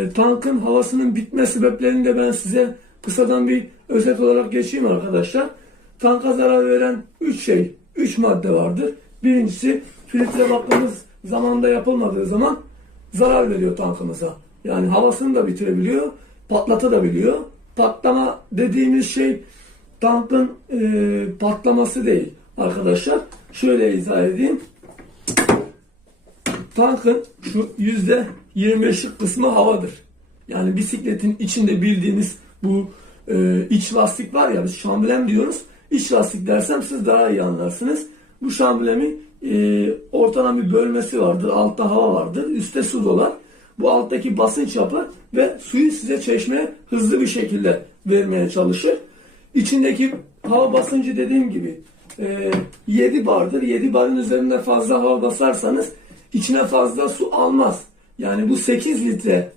E, Tankın havasının bitme sebeplerini de ben size kısadan bir özet olarak geçeyim arkadaşlar. Tanka zarar veren 3 şey, 3 madde vardır. Birincisi filtre bakımımız zamanda yapılmadığı zaman zarar veriyor tankımıza. Yani havasını da bitirebiliyor, patlatabiliyor. Patlama dediğimiz şey tankın e, patlaması değil arkadaşlar. Şöyle izah edeyim. Tankın şu yüzde 25'lik kısmı havadır. Yani bisikletin içinde bildiğiniz bu e, iç lastik var ya biz şamblem diyoruz. İç lastik dersem siz daha iyi anlarsınız. Bu şamblemin e, ortadan bir bölmesi vardır. Altta hava vardır. Üstte su dolar. Bu alttaki basınç yapar ve suyu size çeşmeye hızlı bir şekilde vermeye çalışır. İçindeki hava basıncı dediğim gibi e, 7 bardır. 7 barın üzerinde fazla hava basarsanız içine fazla su almaz. Yani bu 8 litre